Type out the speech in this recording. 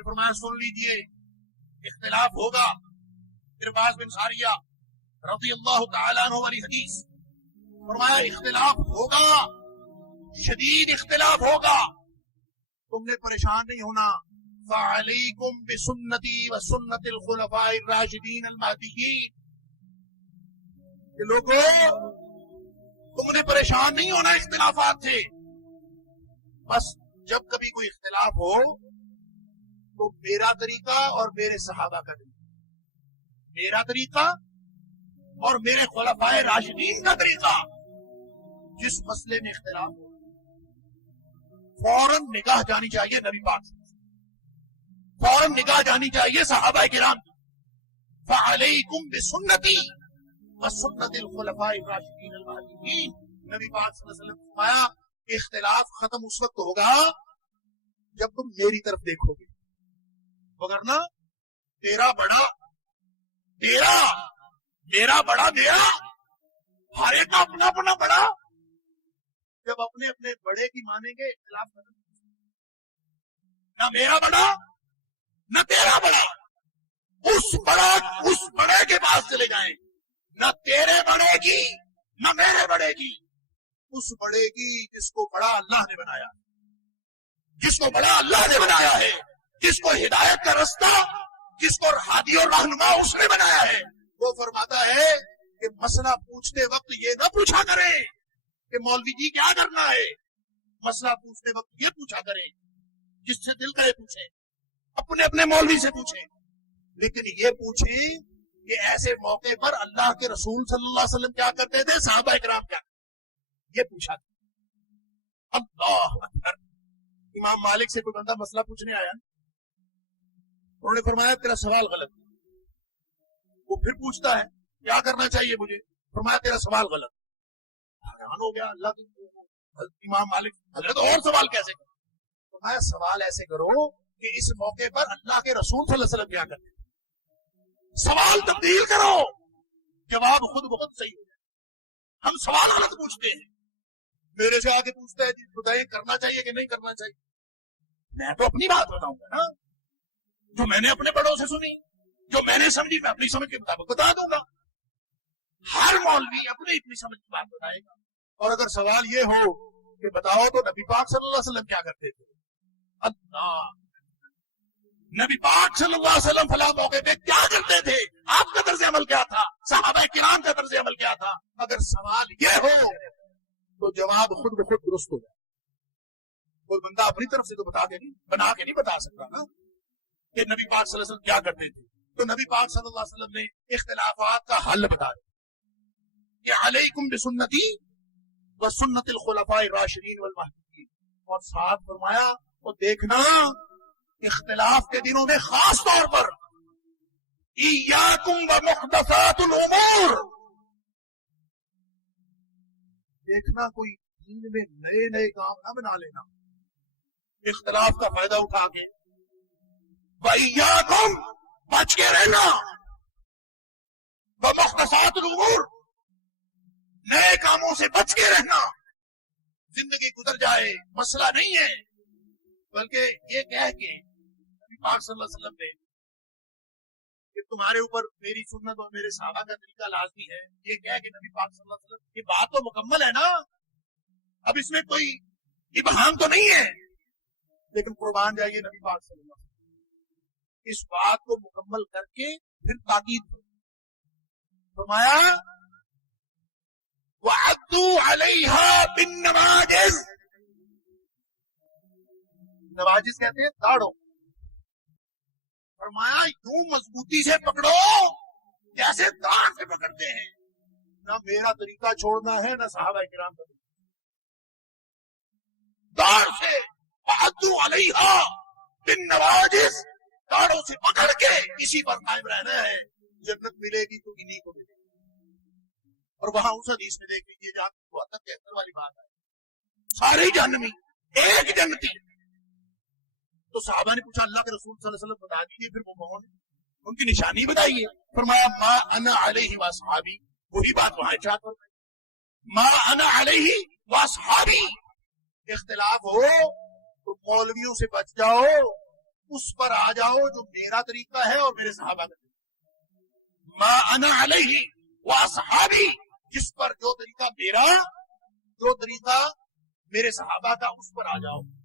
پھر فرمایا سن لیجئے اختلاف ہوگا. عرباض بن ساریہ رضی اللہ تعالیٰ عنہ والی حدیث, فرمایا اختلاف ہوگا, شدید اختلاف ہوگا, تم نے پریشان نہیں ہونا. فعلیکم بسنتی وسنت الخلفاء الراشدین المہدیین. کہ لوگوں تم نے پریشان نہیں ہونا اختلافات سے, بس جب کبھی کوئی اختلاف ہو تو میرا طریقہ اور میرے صحابہ کا طریقہ, میرا طریقہ اور میرے خلفاء راشدین کا طریقہ, جس مسئلے میں اختلاف ہو فوراً نگاہ جانی چاہیے نبی پاک سے, فوراً نگاہ جانی چاہیے صحابہ کرام کی. فعلیکم بسنتی وسنت الخلفاء الراشدین المہدیین. نبی پاک صلی اللہ علیہ وسلم فرمایا اختلاف ختم اس وقت ہوگا جب تم میری طرف دیکھو گے, وگرنہ تیرا بڑا تیرا, میرا بڑا میرا, ہر ایک کا اپنا اپنا بڑا. جب اپنے اپنے بڑے کی مانیں گے اختلاف ختم, نہ میرا بڑا نہ تیرا بڑا, اس بڑے کے پاس چلے جائیں, نہ تیرے بڑے کی نہ میرے بڑے کی, اس بڑے کی جس کو بڑا اللہ نے بنایا, جس کو بڑا اللہ نے بنایا ہے, جس کو ہدایت کا رستہ, جس کو ہادی اور رہنما اس نے بنایا ہے. وہ فرماتا ہے کہ مسئلہ پوچھتے وقت یہ نہ پوچھا کریں کہ مولوی جی کیا کرنا ہے, مسئلہ پوچھتے وقت یہ پوچھا کریں جس سے دل کرے پوچھیں, اپنے اپنے مولوی سے پوچھیں, لیکن یہ پوچھیں کہ ایسے موقع پر اللہ کے رسول صلی اللہ علیہ وسلم کیا کرتے تھے, صحابہ کرام کیا کرتے, یہ پوچھا تھا. اللہ اکبر. امام مالک سے کوئی بندہ مسئلہ پوچھنے آیا, انہوں نے فرمایا تیرا سوال غلط. وہ پھر پوچھتا ہے کیا کرنا چاہیے مجھے, فرمایا تیرا سوال غلط. حیران ہو گیا اللہ کی امام مالک, حضرت اور سوال کیسے کرو؟ فرمایا سوال ایسے کرو کہ اس موقع پر اللہ کے رسول صلی اللہ علیہ وسلم کیا کرتے ہیں. سوال تبدیل کرو, جواب خود بخود صحیح ہو جائے. ہم سوال غلط پوچھتے ہیں, میرے سے آگے پوچھتا ہے جی بتائیے کرنا چاہیے کہ نہیں کرنا چاہیے. میں تو اپنی بات بتاؤں گا نا, جو میں نے اپنے بڑوں سے سنی, جو میں نے سمجھی, میں اپنی سمجھ کے مطابق بتا دوں گا. ہر مولوی اپنی اتنی سمجھ کی بات بتائے گا. اور اگر سوال یہ ہو کہ بتاؤ تو نبی پاک صلی اللہ علیہ وسلم کیا کرتے تھے, اللہ, نبی پاک صلی اللہ علیہ وسلم فلاں موقع پہ کیا کرتے تھے, آپ کا طرز عمل کیا تھا, صحابہ کرام کا طرز عمل کیا تھا. اگر سوال یہ ہو تو جواب خود بخود درست ہو جائے. کوئی بندہ اپنی طرف سے تو بتا کے نہیں, بنا کے نہیں بتا سکتا نا کہ نبی پاک صلی اللہ علیہ وسلم کیا کرتے تھے. تو نبی پاک صلی اللہ علیہ وسلم نے اختلافات کا حل بتا دیا کہ علیکم بسنتی وسنت الخلفاء الراشدین والمہدیین. اور ساتھ فرمایا وہ دیکھنا اختلاف کے دنوں میں خاص طور پر ایاکم ومحدثات الامور, دیکھنا کوئی دین میں نئے نئے کام نہ بنا لینا اختلاف کا فائدہ اٹھا کے. وَإِيَّاكُمْ, بچ کے رہنا, وَمُحْدَثَاتُ الْأُمُورِ, نئے کاموں سے بچ کے رہنا. زندگی گزر جائے مسئلہ نہیں ہے, بلکہ یہ کہہ کے نبی پاک صلی اللہ علیہ وسلم نے کہ تمہارے اوپر میری سنت اور میرے صحابہ کا طریقہ لازمی ہے, یہ کہہ کہ نبی پاک صلی اللہ علیہ وسلم کی بات تو مکمل ہے نا, اب اس میں کوئی ابہام تو نہیں ہے, لیکن قربان جائیے نبی پاک صلی اللہ علیہ وسلم اس بات کو مکمل کر کے پھر تاکید فرمایا وَعَدُّوا عَلَيْهَا بِالنَّوَاجِذِ, نواجز کہتے ہیں داڑھوں. فرمایا یوں مضبوطی سے پکڑو جیسے داڑھ سے پکڑتے ہیں. نہ میرا طریقہ چھوڑنا ہے نہ صحابہ کرام کا طریقہ, داڑھ سے. وَعَدُّوا عَلَيْهَا بِالنَّوَاجِذِ, داڑھوں سے پکڑ کے اسی پر قائم رہنا ہے. جنت ملے گی تو انہی کو ملے گی. اور وہاں اس حدیث میں دیکھ لیجیے جہاں 73 والی بات ہے, سارے جہنمی ایک جنتی. تو صحابہ نے پوچھا اللہ کے رسول صلی اللہ علیہ وسلم بتا دیجیے, پھر وہ کون ان کی نشانی بتائیے. فرمایا ما انا علیہ واصحابی, وہی بات وہاں ارشاد فرمائی, ما انا علیہ واصحابی. اختلاف ہو تو مولویوں سے بچ جاؤ, اس پر آ جاؤ جو میرا طریقہ ہے اور میرے صحابہ کا طریقہ، ما انا علیہ واصحابی، جس پر جو طریقہ میرا، جو طریقہ میرے صحابہ کا، اس پر آ جاؤ۔